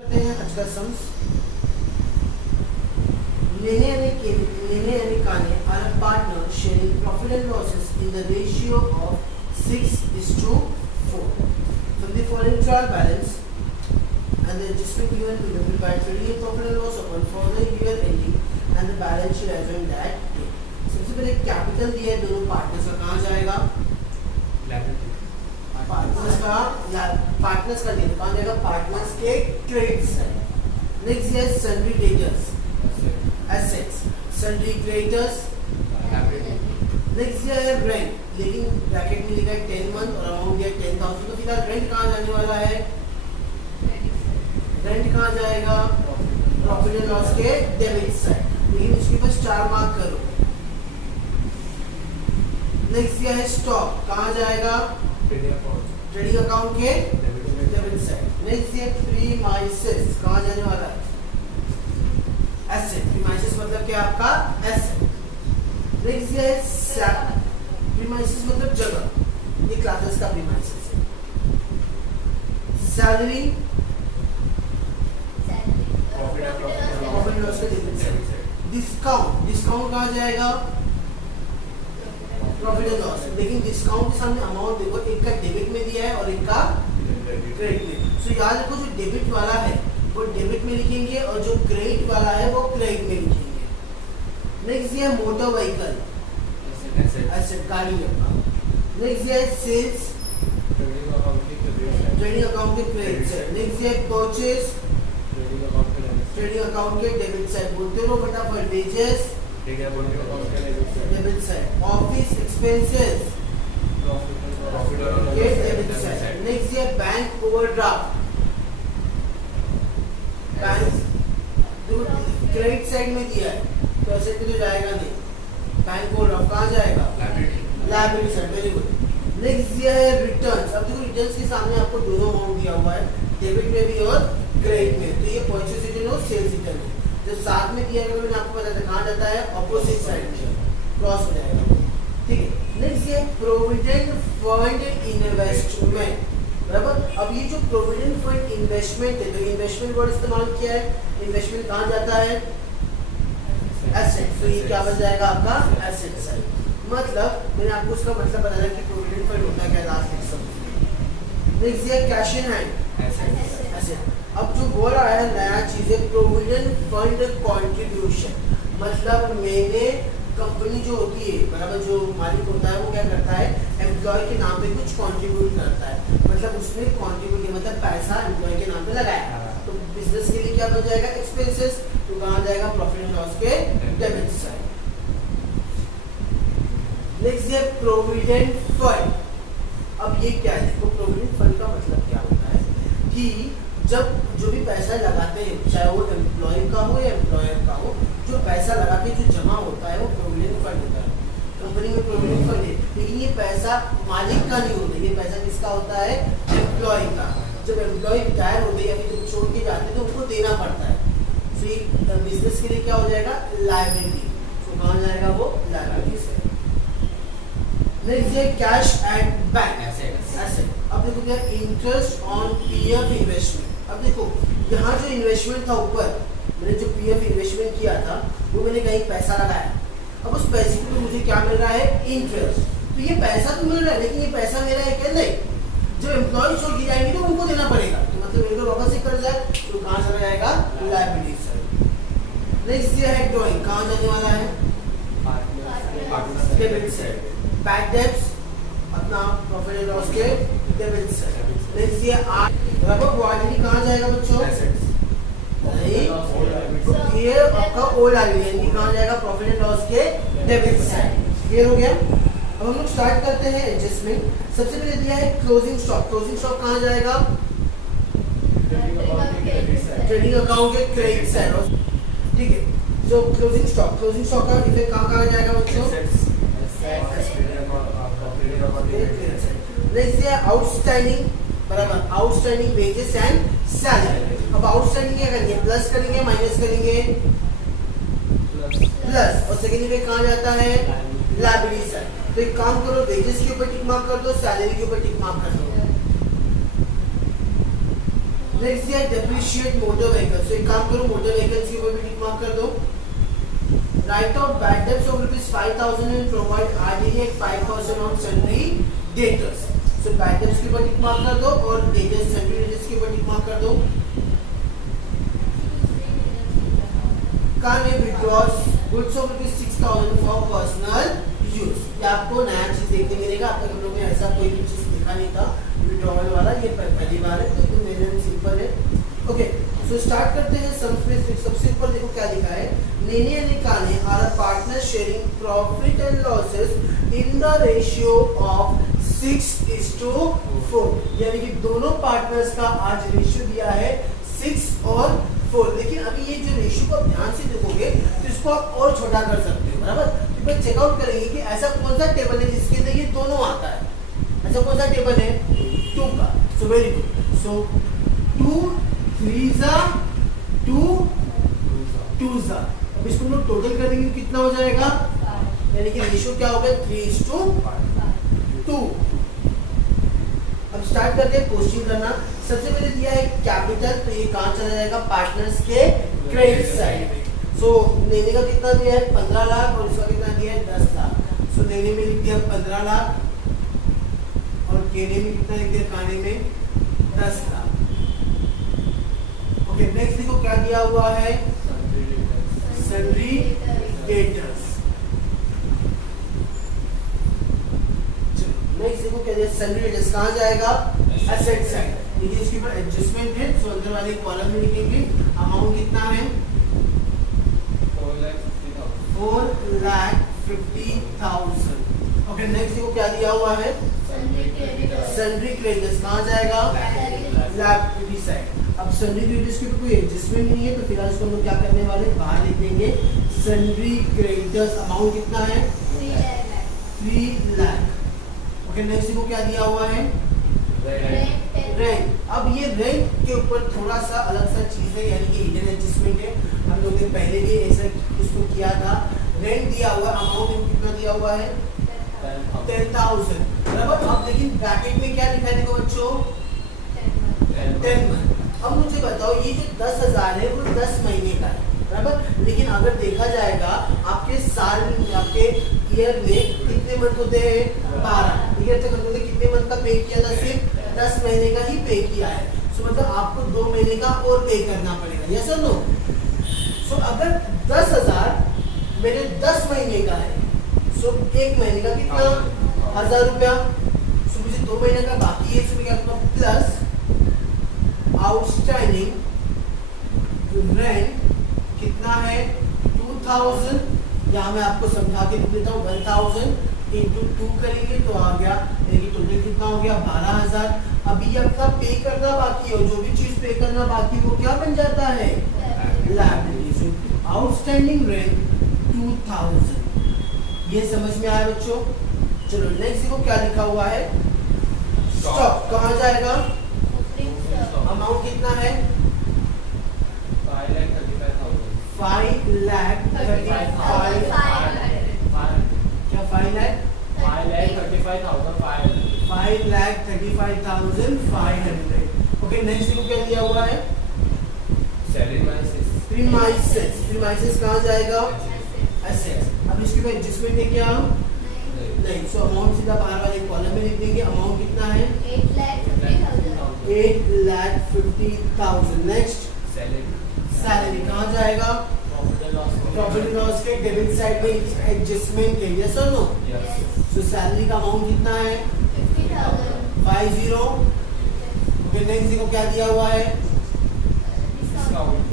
करते हैं आज का sums. Nene and Kane are a partner sharing profit and losses in the ratio of 6:4. From the following trial balance and the adjustment given to them by trading profit and loss upon for the year ending and the balance sheet as on that day. सबसे पहले capital दिया है दोनों partners का, कहाँ जाएगा? Partners का नहीं, कहाँ जाएगा? पार्टनर्स के क्रेडिट साइड। नेक्स्ट है sundry debtors, assets, sundry creditors, next है rent, लेकिन ब्रैकेट में लिखा है 10 month और अमाउंट दिया 10,000, तो फिलहाल रेंट कहाँ जाने वाला है? रेंट कहाँ जाएगा? प्रॉफिट एंड लॉस के डेबिट साइड, लेकिन उसके ऊपर 4 मार्क करो। नेक्स्ट दिया है स्टॉक, कहाँ जाएगा? ट्रेडिंग अकाउंट के डेबिट साइड। नेक्स्ट दिया प्रीमाइसेस, कहाँ जाने वाला है? एसेट। प्रीमाइसेस मतलब क्या आपका? एसेट। नेक्स्ट है प्रीमाइसेस मतलब जगह, ये क्लासेस का प्रीमाइसेस है। सैलरी, प्रॉफिट लॉस का डेबिट साइड। डिस्काउंट, डिस्काउंट कहाँ जाएगा? प्रॉफिट एंड लॉस, लेकिन डिस्काउंट के सामने अमाउंट देखो, एक का डेबिट में दिया है और एक का क्रेडिट में। सो याद रखो जो डेबिट वाला है वो डेबिट में लिखेंगे और जो क्रेडिट वाला है वो क्रेडिट में लिखेंगे। नेक्स्ट है मोटर व्हीकल, एसेट गाड़ी का। नेक्स्ट है सेल्स, ट्रेडिंग अकाउंट के क्रेडिट साइड। नेक्स्ट है परचेज, ट्रेडिंग अकाउंट के डेबिट साइड। बोलते रहो फटाफट। Wages, debit side. Office expenses के डेबिट साइड। नेक्स्ट है बैंक ओवरड्राफ्ट, क्रेडिट साइड में दिया है तो ऐसे तो जाएगा नहीं। बैंक ओवरड्राफ्ट कहाँ जाएगा? Liability side. Very good. Next दिया है रिटर्न्स। अब देखो रिटर्न्स के सामने आपको दोनों अमाउंट दिया हुआ है, डेबिट में भी और क्रेडिट में। तो ये परचेज रिटर्न और सेल्स रिटर्न है। जब साथ में दिया गया मैंने आपको बताया कहाँ जाता है? ऑपोजिट साइड में क्रॉस हो जाएगा। ठीक है। नेक्स्ट है प्रोविडेंट फंड इन्वेस्टमेंट, बराबर। अब ये जो प्रोविडेंट फंड इन्वेस्टमेंट है, तो इन्वेस्टमेंट वर्ड इस्तेमाल किया है। इन्वेस्टमेंट कहाँ जाता है? एसेट। तो ये क्या बन जाएगा आपका? Asset side. मतलब मैंने आपको उसका मतलब बताया कि प्रोविडेंट फंड होता है क्या लास्ट में सब। नेक्स्ट है कैश इन हैंड, एसेट। अब जो बोल रहा है नया चीज है प्रोविडेंट फंड कंट्रीब्यूशन, मतलब मैंने कंपनी जो होती है, बराबर, जो मालिक होता है वो क्या करता है? एम्प्लॉय के नाम पे कुछ कंट्रीब्यूट करता है, मतलब उसने कंट्रीब्यूट मतलब पैसा एम्प्लॉय के नाम पे लगाया। तो बिजनेस के लिए क्या बन जाएगा? एक्सपेंसेस। तो कहाँ जाएगा? प्रॉफिट एंड लॉस के डेबिट साइड। नेक्स्ट है प्रोविडेंट फंड। अब ये क्या है? देखो प्रोविडेंट फंड का मतलब क्या होता है कि जब जो भी पैसा लगाते हैं, चाहे वो एम्प्लॉय का हो या एम्प्लॉयर का हो, जो पैसा लगा के जो जमा होता है वो प्रोविडेंट फंड होता है। कंपनी में प्रोविडेंट फंड है, लेकिन ये पैसा मालिक का नहीं होता, ये पैसा किसका होता है? एम्प्लॉय का। जब एम्प्लॉय रिटायर होते या फिर जब छोड़ के जाते हैं तो उनको देना पड़ता है। फिर बिजनेस के लिए क्या हो जाएगा? लायबिलिटी। तो कहाँ जाएगा वो? लायबिलिटी से। नेक्स्ट है कैश एट बैंक, एसेट। अब देखो क्या? Interest on PF investment. अब देखो यहाँ जो इन्वेस्टमेंट था ऊपर, मैंने जो पीएफ इन्वेस्टमेंट किया था वो मैंने कहीं पैसा लगाया, अब उस पैसे पे मुझे क्या मिल रहा है? इंटरेस्ट। तो ये पैसा तो मिल रहा है, लेकिन ये पैसा मेरा है क्या? नहीं। जब एम्प्लॉय छोड़ के जाएंगे तो उनको देना पड़ेगा, तो मतलब मेरे को वापस से कर जाए तो कहाँ चला जाएगा? Liability side. नेक्स्ट ये है ड्राइंग, कहाँ जाने वाला है? Debit side. बैड डेब्ट्स अपना प्रॉफिट एंड लॉस के डेबिट साइड। नेक्स्ट ये आर्ट, बराबर। क्वालिटी कहाँ जाएगा बच्चों? नहीं, तो ये आपका ओल्ड लायबिलिटी कहाँ जाएगा? प्रॉफिट एंड लॉस के डेबिट साइड। क्लियर हो गया? अब हम लोग स्टार्ट करते हैं एडजस्टमेंट। सबसे पहले दिया है क्लोजिंग स्टॉक। क्लोजिंग स्टॉक कहाँ जाएगा? ट्रेडिंग अकाउंट के क्रेडिट साइड। ठीक है। जो क्लोजिंग स्टॉक का इफेक्ट कहाँ जाएगा बच्चों? नेक्स्ट है आउटस्टैंडिंग, बराबर। Outstanding wages and salary. अब आउटस्टैंडिंग क्या करेंगे? प्लस करेंगे, माइनस करेंगे? प्लस। और सेकेंड इफेक्ट कहाँ जाता है? Liability side. तो एक काम करो, वेजेस के ऊपर टिक मार्क कर दो, सैलरी के ऊपर टिक मार्क कर दो। नेक्स्ट दिया डेप्रिशिएट मोटर व्हीकल। सो एक काम करो, मोटर व्हीकल्स के ऊपर भी टिक मार्क कर दो। Right out bad debts of ₹5,000 and provide RDA at 5% on sundry debtors। So bad debts के ऊपर टिक मार्क कर दो और डेटर्स सन्ड्री डेटर्स के ऊपर टिक मार्क कर दो। Kane withdraws goods of ₹6,000 for personal use। ये आपको नया चीज देखने मिलेगा, अब तक हम लोग ने ऐसा कोई भी चीज देखा नहीं था विड्रॉवल वाला, ये पहली बार है तो एकदम मेरे सिंपल है। ओके सो स्टार्ट करते हैं। सबसे ऊपर देखो क्या लिखा है, Nene and Kane are a partner sharing profit and losses in the ratio of 6:4। यानी कि दोनों पार्टनर्स का आज रेशियो दिया है 6 और 4। लेकिन अभी ये जो रेशियो को ध्यान से देखोगे तो इसको आप और छोटा कर सकते हो, बराबर। तो चेकआउट करेंगे कि ऐसा कौन सा टेबल है जिसके अंदर ये दोनों आता है। ऐसा कौन सा टेबल है? 2 का। So very good. सो 2 3 2 2। अब इसको हम लोग टोटल करेंगे कितना हो जाएगा, यानी कि रेशियो क्या होगा 3:2। अब स्टार्ट करते हैं क्वेश्चन करना। सबसे पहले दिया है कैपिटल, तो ये कहाँ चला जाएगा, पार्टनर्स के क्रेडिट साइड। सो लेने का कितना दिया है 15 लाख और इसका कितना दिया है 10 लाख। सो लेने में लिख दिया 15 लाख और केने में कितना लिख दिया, काने में 10 लाख। ओके नेक्स्ट देखो क्या दिया हुआ है, सन्ड्री डेटर्स। नेक्स्ट देखो क्या दिया, सन्ड्री डेटर्स कहाँ जाएगा, एसेट साइड। देखिए इसके ऊपर एडजस्टमेंट है, सो अंदर वाले कॉलम में लिखेंगे अमाउंट कितना है 4,50,000। ओके नेक्स्ट देखो क्या दिया हुआ है, सन्ड्री क्रेडिटर्स कहाँ जाएगा, लायबिलिटी साइड। अब सन्ड्री क्रेडिटर्स के ऊपर कोई एडजस्टमेंट नहीं है तो फिलहाल इसको हम लोग क्या करने वाले, बाहर लिख देंगे। सन्ड्री क्रेडिटर्स अमाउंट कितना है 3 लाख। ओके नेक्स्ट देखो क्या दिया हुआ है, रेंट। अब ये रेंट के ऊपर थोड़ा सा अलग सा चीज है, यानी कि हिडन एडजस्टमेंट है। हम लोग ने पहले भी ऐसा इसको किया था। रेंट दिया हुआ अमाउंट कितना दिया हुआ है 10,000, बराबर। अब लेकिन ब्रैकेट में क्या लिखा है देखो बच्चों 10 मंथ। अब मुझे बताओ ये जो 10,000 है वो 10 महीने का है, बराबर। लेकिन अगर देखा जाएगा आपके साल में, आपके ईयर में कितने मंथ होते हैं 12। ठीक है, तो हमने कितने मंथ का पे किया था, सिर्फ 10 महीने का ही पे किया है। सो मतलब आपको 2 महीने का और पे करना पड़ेगा, यस और नो। सो अगर 10,000 मेरे 10 महीने का है, सो 1 महीने का कितना 1,000 रुपया। सो मुझे 2 महीने का बाकी है, सो क्या प्लस आउटस्टैंडिंग रेंट कितना है 2,000। यहाँ मैं आपको समझा के लिख देता हूँ 1,000 इंटू 2 करेंगे तो आ गया, यानी टोटल कितना हो गया 12,000। अभी आपका पे करना बाकी है, जो भी चीज पे करना बाकी वो क्या बन जाता है, लायबिलिटी। Outstanding rent 2,000। ये समझ में आया बच्चों। चलो नेक्स्ट देखो क्या लिखा हुआ है, स्टॉक कहाँ जाएगा, अमाउंट कितना है 5,35,000। क्या 5,35,500। ओके नेक्स्ट देखो क्या दिया हुआ है, प्रीमाइसेस कहाँ जाएगा, एसेट्स। अब इसके बाद एडजस्टमेंट है क्या, नहीं। सो अमाउंट सीधा बाहर वाले कॉलम में लिख देंगे। अमाउंट कितना है 8,50,000। नेक्स्ट सैलरी कहाँ जाएगा, प्रॉफिट एंड लॉस के डेबिट साइड में एडजस्टमेंट है, यस और नो। सो सैलरी का अमाउंट कितना है 50। ओके नेक्स्ट देखो क्या दिया हुआ है,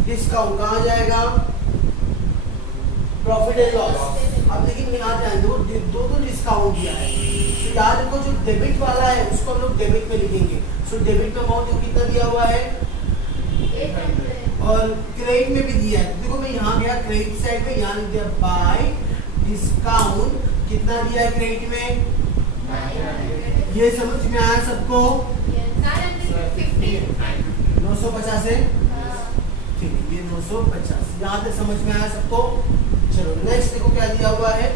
डिस्काउंट कहाँ जाएगा, प्रॉफिट एंड लॉस। अब लेकिन यहाँ ध्यान दो, दो डिस्काउंट दिया है, तो याद रखो जो डेबिट वाला है उसको हम लोग डेबिट में लिखेंगे। सो डेबिट में अमाउंट कितना दिया हुआ है 800 और क्रेडिट में भी दिया है। देखो मैं यहाँ गया क्रेडिट साइड में, यहाँ लिख दिया बाय डिस्काउंट कितना दिया है क्रेडिट में, ये समझ में आया सबको 950 है, ठीक है ये 950 यहाँ तक समझ में आया सबको। चलो नेक्स्ट देखो क्या दिया हुआ है,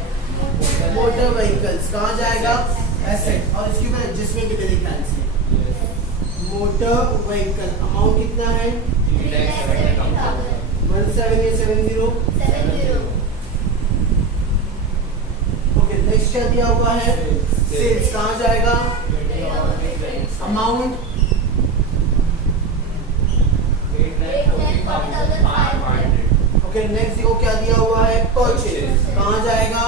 मोटर व्हीकल्स कहाँ जाएगा, एसेट। और इसके बाद एडजस्टमेंट के मेरे ख्याल से मोटर व्हीकल अमाउंट कितना है 17870। ओके नेक्स्ट क्या दिया हुआ है सेल्स कहाँ जाएगा अमाउंट 8,40,500। ओके नेक्स्ट देखो क्या दिया हुआ है परचेज कहाँ जाएगा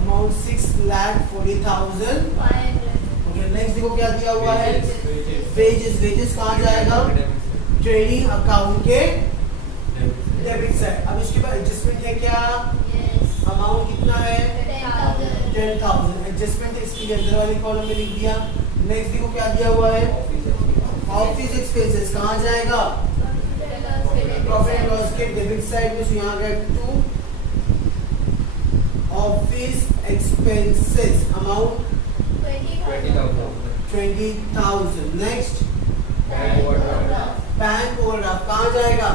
अमाउंट 6,40,000। ओके नेक्स्ट देखो क्या दिया हुआ है वेजेस वेजेस कहाँ जाएगा ट्रेडिंग अकाउंट के डेबिट साइड। अब इसके बाद एडजस्टमेंट है क्या अमाउंट कितना है 10,000 एडजस्टमेंट इसके अंदर वाले कॉलम में लिख दिया। नेक्स्ट देखो क्या दिया हुआ है ऑफिस एक्सपेंसेस कहाँ जाएगा प्रॉफिट एंड लॉस के डेबिट साइड में। तो यहाँ गया to office expenses amount 20,000। Next bank overdraft कहाँ जाएगा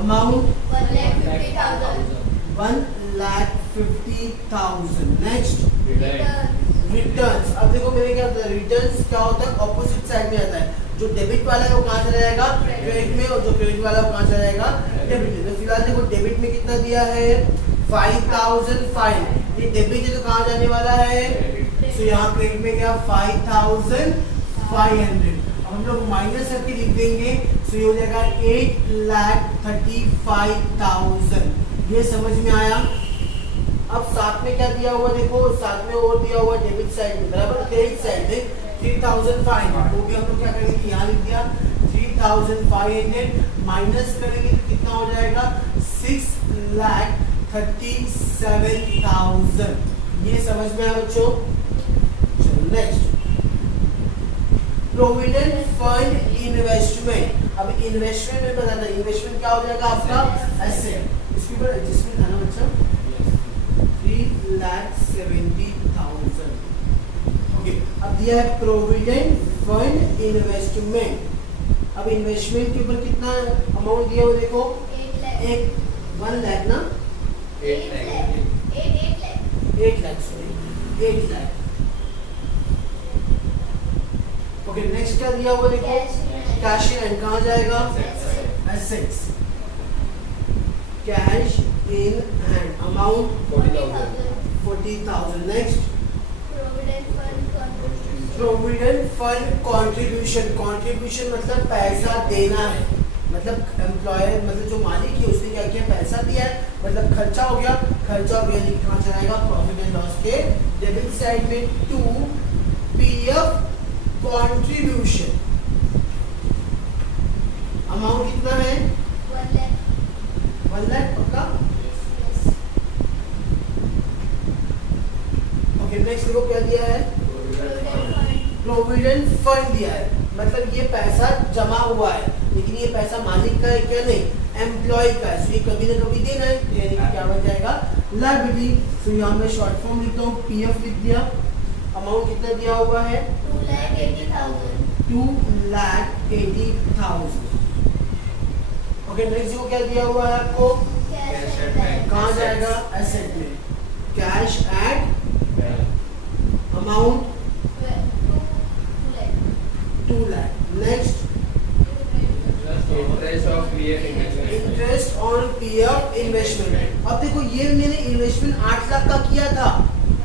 अमाउंट 1,50,000। Next returns. अब देखो मैंने क्या बताया रिटर्न्स क्या होता है ऑपोजिट साइड में आता है। जो डेबिट वाला है वो कहाँ चला जाएगा क्रेडिट में और जो क्रेडिट वाला है वो कहाँ चला जाएगा डेबिट में। तो फिलहाल देखो डेबिट में कितना दिया है 5,500 ये डेबिट है तो कहाँ जाने वाला है तो यहाँ क्रेडिट में क्या 5,500। अब हम लोग माइनस करके लिख देंगे तो ये हो जाएगा 8,35,000। ये समझ में आया। अब साथ में क्या दिया हुआ देखो साथ में और दिया हुआ डेबिट साइड में बराबर क्रेडिट साइड में 3,500 वो भी हम लोग क्या करेंगे यहाँ लिख दिया 3,500 माइनस करेंगे तो कितना हो जाएगा 6,37,000। ये समझ में आया बच्चों। चलो नेक्स्ट प्रोविडेंट फंड इन्वेस्टमेंट। अब इन्वेस्टमेंट में बताना इन्वेस्टमेंट क्या हो जाएगा आपका एसेट। इसके ऊपर एडजस्टमेंट था ना बच्चा 3,70,000। ओके अब दिया है प्रोविडेंट फंड इन्वेस्टमेंट। अब इन्वेस्टमेंट के ऊपर कितना अमाउंट दिया हुआ देखो 1 लाख ना 8 lakh sorry 8 lakh. Okay next क्या दिया हुआ देखो कैश इन हैंड कहाँ जाएगा assets cash in hand amount 40,000। Next provident fund contribution. Contribution मतलब पैसा देना है मतलब एम्प्लॉयर मतलब जो मालिक है उसने क्या किया पैसा दिया है मतलब खर्चा हो गया कहाँ चलाएगा प्रॉफिट एंड लॉस के डेबिट साइड में टू पीएफ कंट्रीब्यूशन अमाउंट कितना है 1 लाख पक्का। ओके नेक्स्ट देखो क्या दिया है प्रोविडेंट फंड दिया है मतलब ये पैसा जमा हुआ है लेकिन ये पैसा मालिक का है क्या नहीं एम्प्लॉय का है। तो ये कभी ना कभी देना है यानी कि क्या बन जाएगा लायबिलिटी। तो यहाँ मैं शॉर्ट फॉर्म लिखता हूँ पीएफ लिख दिया अमाउंट कितना दिया हुआ है 2,80,000। ओके नेक्स्ट को क्या दिया हुआ है आपको कहाँ जाएगा एसेट में cash at amount 2 lakh. Next interest on PF investment. अब देखो ये मैंने इन्वेस्टमेंट 8 लाख का किया था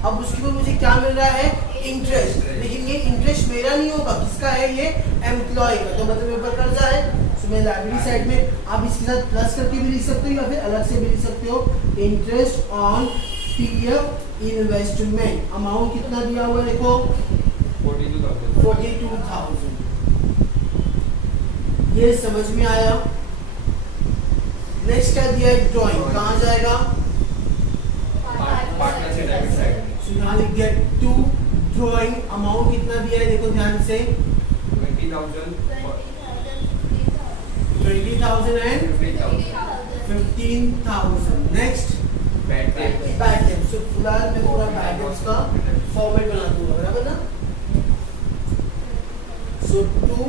अब उसके ऊपर मुझे क्या मिल रहा है इंटरेस्ट लेकिन ये इंटरेस्ट मेरा नहीं होगा किसका है ये एम्प्लॉय का। तो मतलब मेरे ऊपर कर्जा है तो मैं लायबिलिटी साइड में आप इसके साथ प्लस करके भी लिख सकते हो या फिर अलग से भी लिख सकते हो interest on PF investment amount कितना दिया हुआ देखो 42,000। ये समझ में आया। नेक्स्ट क्या दिया है ड्राइंग कहाँ जाएगा यहाँ लिख दिया 2 ड्राइंग अमाउंट कितना दिया है देखो ध्यान से 20,000 एंड 15,000। नेक्स्ट बैड डेब्ट। सो फिलहाल मैं पूरा बैड डेब्ट्स का फॉर्मेट बना दूंगा बराबर ना। सो 2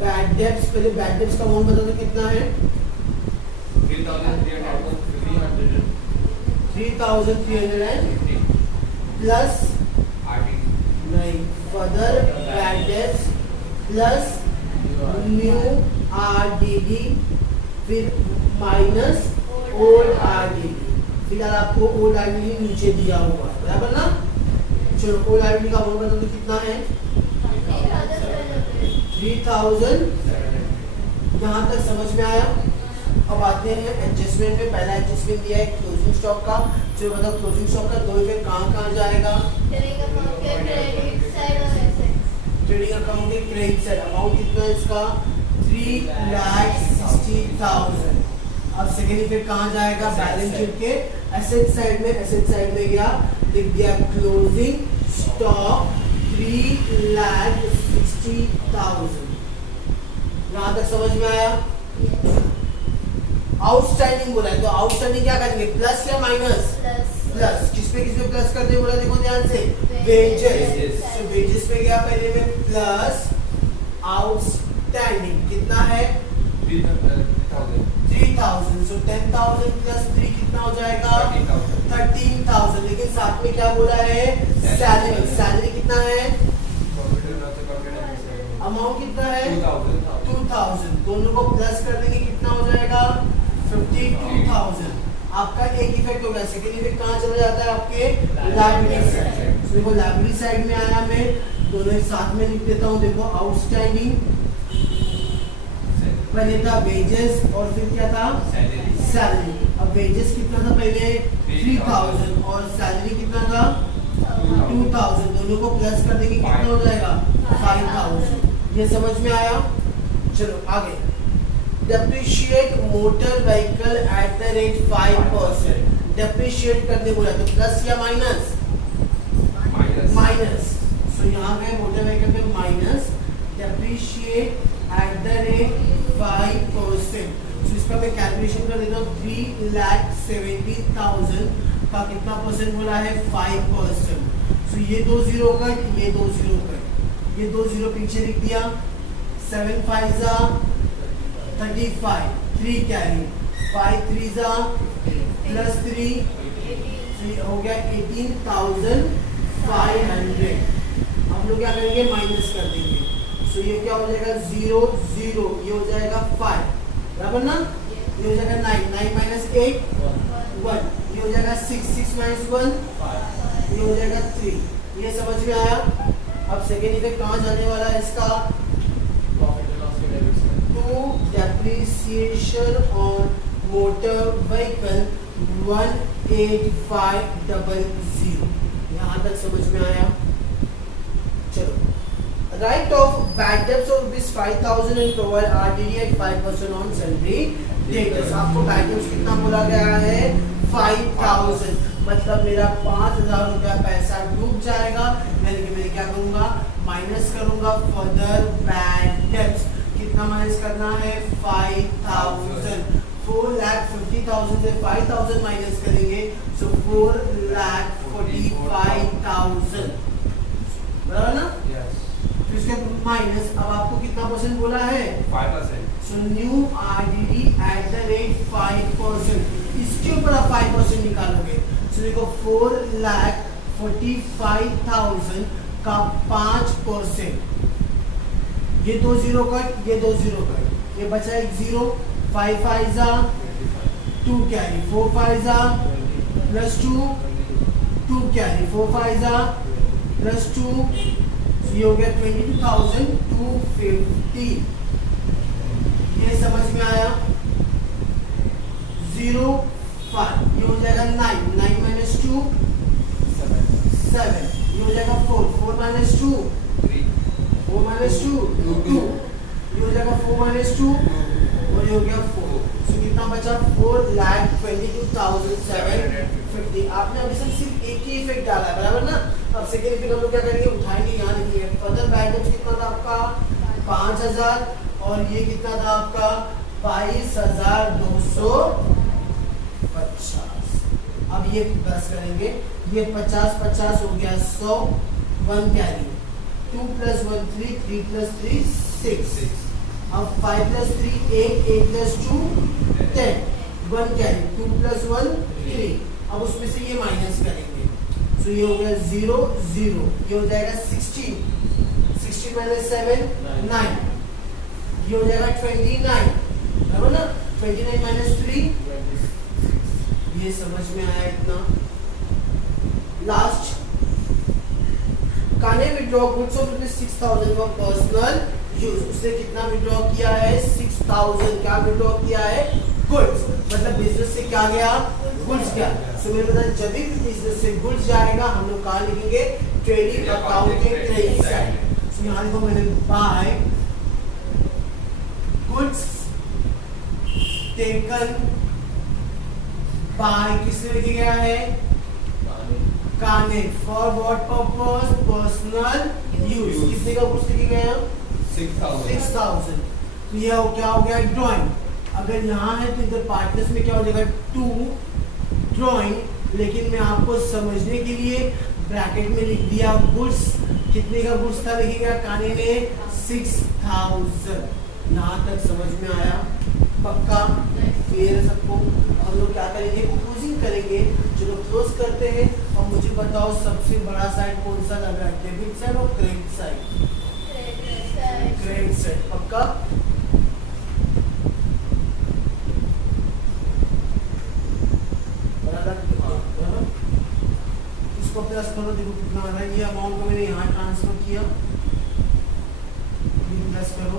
बैड डेब्ट्स पहले बैड डेब्ट्स का अमाउंट बता दो कितना है 3,300 3300 प्लस नहीं further bad debts plus new RDD फिर माइनस ओल्ड आरडीडी। फिलहाल आपको ओल्ड आरडीडी नीचे दिया हुआ है बराबर ना। चलो ओल्ड आरडीडी का अमाउंट बता दो कितना है 3000। यहाँ तक समझ में आया। अब आते हैं एडजस्टमेंट में। पहला एडजस्टमेंट दिया है क्लोजिंग स्टॉक का। चलो बताओ क्लोजिंग स्टॉक का दो इफेक्ट कहाँ जाएगा। ट्रेडिंग अकाउंट के क्रेडिट साइड। अमाउंट कितना है इसका 3,60,000। अब सेकेंड इफेक्ट कहाँ जाएगा बैलेंस शीट के एसेट साइड में। एसेट साइड में गया लिख दिया क्लोजिंग स्टॉक 3,60,000। यहाँ तक समझ में आया। आउटस्टैंडिंग बोला है तो आउटस्टैंडिंग क्या करेंगे प्लस या माइनस प्लस। किस पे प्लस करते बोला देखो ध्यान से वेजेस। तो वेजेस पे गया पहले में प्लस आउटस्टैंडिंग कितना है 3,000। सो 10,000 प्लस 3 कितना हो जाएगा 13,000। लेकिन साथ में क्या बोला है सैलरी। सैलरी कितना है अमाउंट कितना है 2,000। दोनों को प्लस कर देंगे कितना हो जाएगा 52,000। आपका एक इफेक्ट हो गया। सेकेंड इफेक्ट कहाँ चला जाता है आपके लायबिलिटी साइड। देखो लायबिलिटी साइड में आया मैं दोनों एक साथ में लिख देता हूँ। देखो आउटस्टैंडिंग पहले था वेजेस और फिर क्या था सैलरी। अब वेजेस कितना था पहले 3,000 और सैलरी कितना था 2,000। दोनों को प्लस कर देंगे कितना हो जाएगा 5,000। ये समझ में आया। चलो आगे depreciate motor vehicle at the rate 5%। Depreciate करने बोला तो प्लस या माइनस माइनस। सो यहाँ पे मोटर व्हीकल पे minus depreciate at the rate 5%। सो इसका मैं कैलकुलेशन कर देता हूँ 3,70,000 का कितना परसेंट बोला है 5%। सो ये 2 जीरो कट ये 2 जीरो कट ये 2 जीरो पीछे लिख दिया 7 5 जा 35 3 कैरी 5 3 जा प्लस 3 हो गया 18,500। हम लोग क्या करेंगे माइनस कर देंगे। सो ये क्या हो जाएगा 0 0 ये हो जाएगा 5 बराबर ना। ये हो जाएगा 9 9 माइनस 8 1 ये हो जाएगा 6 6 माइनस 1 ये हो जाएगा 3। ये समझ में आया। अब सेकेंड इफेक्ट कहाँ जाने वाला है इसका to depreciation on motor vehicle 18500। यहाँ तक समझ में आया। चलो write off bad debts of ₹5,000 and provide RDD at 5% on salary debtors. आपको बैड डेब्ट्स कितना बोला गया है 5,000। मतलब मेरा 5,000 रुपया पैसा डूब जाएगा। मैं क्या करूंगा माइनस करूंगा फर्दर बैड डेब्ट्स। कितना माइनस करना है 5,000। 4,50,000 से 5,000 माइनस करेंगे सो 4,45,000 बराबर ना। फिर उसके माइनस अब आपको कितना परसेंट बोला है 5%। So new RDD at the rate 5%। इसके ऊपर आप 5% निकालोगे। सो देखो 4,45,000 का 5%। ये 2 जीरो कट ये 2 जीरो कट ये बचा एक 0 5 5 जा 2 कैरी 4 5 जा प्लस 2 2 कैरी 4 5 जा प्लस 2 ये हो गया 22,250। ये समझ में आया। 0 5 ये हो जाएगा 9 9 माइनस 2 7 ये हो जाएगा 4 4 माइनस 2 4 माइनस 2 2 ये हो जाएगा 4 माइनस 2 और ये हो गया 4। सो कितना बचा 4,22,750। आपने अभी सिर्फ एक ही इफेक्ट डाला है बराबर ना। अब सेकेंड इफेक्ट हम लोग क्या करेंगे उठाएंगे यहाँ लिखिए फर्दर बैड डेब्ट्स कितना था आपका 5,000 और ये कितना था आपका 22,250। अब ये प्लस करेंगे ये 50 50 हो गया 100 1 कैरी 2 plus 1 3 3 plus 3 6। अब 5 plus 3 8 8 plus 2 10 1 कैरी 2 plus 1 3 अब उसमें से ये माइनस करेंगे, सो ये हो गया 0 0, ये हो जाएगा 16 16 माइनस 7 9, ये हो जाएगा 29, बराबर ना, 29 माइनस 3, ये समझ में आया इतना। लास्ट, काने withdraw goods of rupees 6000 for personal use, उसने कितना विड्रॉ किया है 6000, क्या विड्रॉ किया है गुड्स, मतलब बिजनेस से क्या गया गुड्स गया। सो मेरे पता जब भी बिजनेस से गुड्स जाएगा हम लोग कहाँ लिखेंगे ट्रेडिंग अकाउंट के क्रेडिट साइड। सो यहाँ देखो मैंने बाय गुड्स टेकन बाय किसने लिखा गया है काने, for what purpose personal use, कितने का गुड्स लिखे गए हैं 6000। तो ये क्या हो गया ड्राइंग, अगर यहाँ है तो इधर पार्टनर्स में क्या हो जाएगा 2 ड्राइंग, लेकिन मैं आपको समझने के लिए ब्रैकेट में लिख दिया गुड्स, कितने का गुड्स था लिखे गया काने में 6000। यहाँ तक समझ में आया पक्का क्लियर सबको। हम लोग क्या करेंगे क्लोजिंग करेंगे, चलो क्लोज करते हैं और मुझे बताओ सबसे बड़ा साइड कौन सा लग रहा है, डेबिट साइड और क्रेडिट साइड, क्रेडिट साइड पक्का। इसको प्लस करो, देखो कितना आ रहा है, ये अमाउंट को मैंने यहाँ ट्रांसफर किया, प्लस करो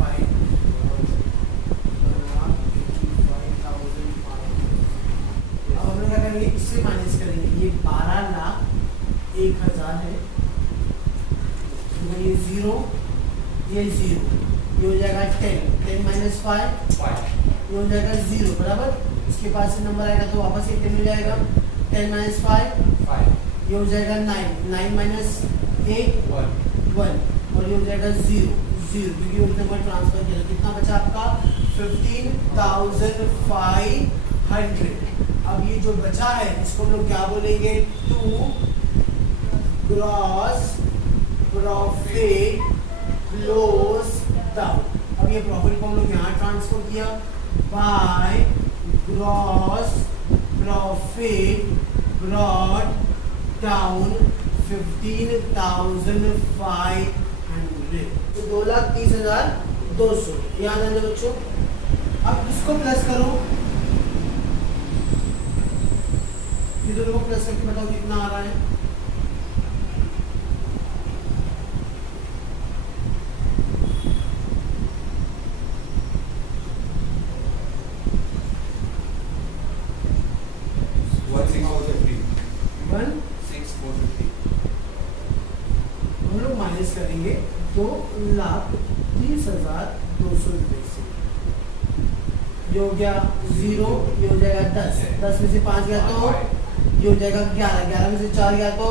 5 इससे माइनस करेंगे, ये 12,01,000 है, ये 0 ये 0, ये हो जाएगा 10 माइनस 5 ये हो जाएगा 0 बराबर, इसके पास से नंबर आएगा तो वापस 1 मिल जाएगा, 10 माइनस 5 ये हो जाएगा 9 माइनस 8 1 और ये हो जाएगा 0 क्योंकि उस नंबर ट्रांसफर किया। कितना बचा आपका 15,500। अब ये जो बचा है इसको हम लोग क्या बोलेंगे to gross profit close down. अब ये प्रॉफिट को हम लोग यहाँ ट्रांसफर किया by gross profit brought down 15,500, तो 2,30,200 याद है बच्चों। अब इसको प्लस करो, ये दोनों को प्लस करके बताओ कितना आ रहा है। हम लोग माइनस करेंगे 2,30,200 रुपए से, ये हो गया 0, ये हो जाएगा 10 में से 5 गया तो ये हो जाएगा 11 में से 4 गया तो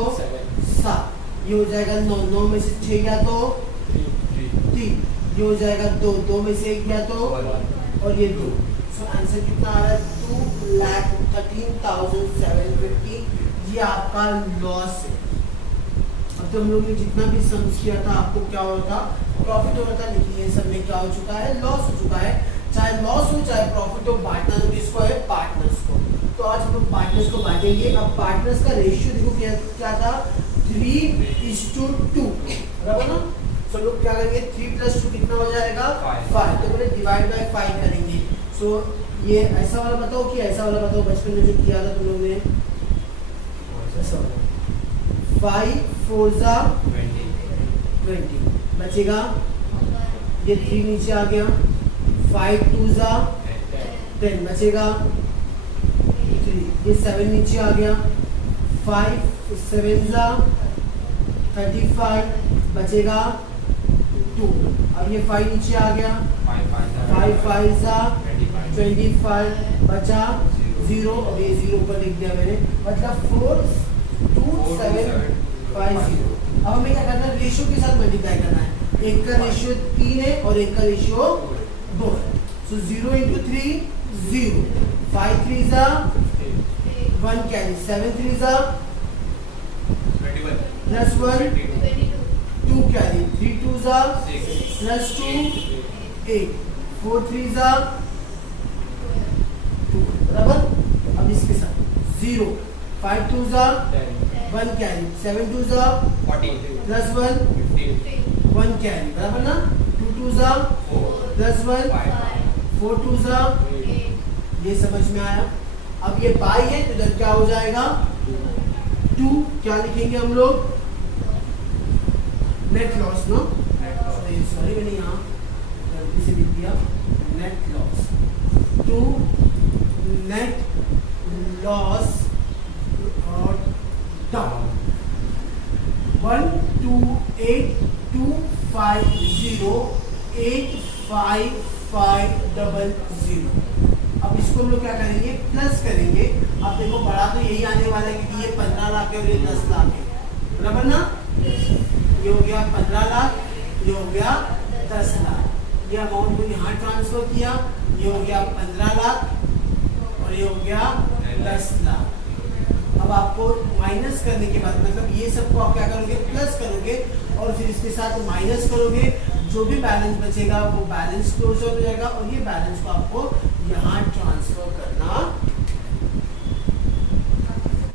7, ये हो जाएगा 9 में से 6 गया तो 3, ये हो जाएगा 2 में से 1 गया तो और ये 2। सो आंसर कितना आ रहा है 2,13,750। ये आपका लॉस है। अब तो हम लोग ने जितना भी सम्स किया था आपको क्या हो रहा था प्रॉफिट हो रहा था, लेकिन ये सब में क्या हो चुका है लॉस हो चुका है। चाहे लॉस हो चाहे प्रॉफिट हो बांटना तो किसको है पार्टनर्स को। तो आज हम लोग पार्टनर्स को बांटेंगे। अब पार्टनर्स का रेशियो देखो क्या था 3:2 बराबर ना। तो लोग क्या करेंगे 3 + 2 कितना हो जाएगा 5, तो पहले डिवाइड बाय 5 करेंगे। सो ये ऐसा वाला बताओ कि ऐसा वाला बताओ, बचपन में जो किया था तुम लोग ने 5 4 20 बचेगा, ये 3 नीचे आ गया, 5 2 10 बचेगा 3, ये 7 नीचे आ गया, 5 7 35 बचेगा 2। अब ये 5 नीचे आ गया, 5 5 25 बचा 0, अब ये 0 पर लिख दिया मैंने, मतलब 4 2 7 5 0। अब हमें क्या करना है रेशियो के साथ मल्टीप्लाई करना है। एक का रेशियो 3 है और एक का रेशियो 2 है। सो 0 × 3 0, 5 3 1 कैरी, 7 3 +1 2 कैरी, 3 2 +2 8, 4 3 2 बराबर। अब इसके साथ 0, 5 2s are 1 carry, 7 2s are 14, plus 1 15, 1 carry, बराबर ना? 2 2s are 4, plus 1 4 2s are 8, ये समझ में आया? अब ये पाई है तो इधर क्या हो जाएगा 2, क्या लिखेंगे हम लोग नेट लॉस नो, सॉरी मैंने यहाँ गलती से लिख दिया नेट लॉस 2 नेट लॉस और डाउन 1 2 8 2 5 0 8 5 5 0 0। अब इसको हम लोग क्या करेंगे प्लस करेंगे। अब देखो बड़ा तो यही आने वाला है क्योंकि ये 15 लाख है और ये 10 लाख है, बराबर ना? ये हो गया 15 लाख, ये हो गया 10 लाख। ये अमाउंट को यहाँ ट्रांसफर किया, ये हो गया 15 लाख और ये हो गया 10 लाख। अब आपको माइनस करने के बाद मतलब ये सबको आप क्या करोगे प्लस करोगे और फिर इसके साथ माइनस करोगे, जो भी बैलेंस बचेगा वो बैलेंस क्लोज हो जाएगा और ये बैलेंस को आपको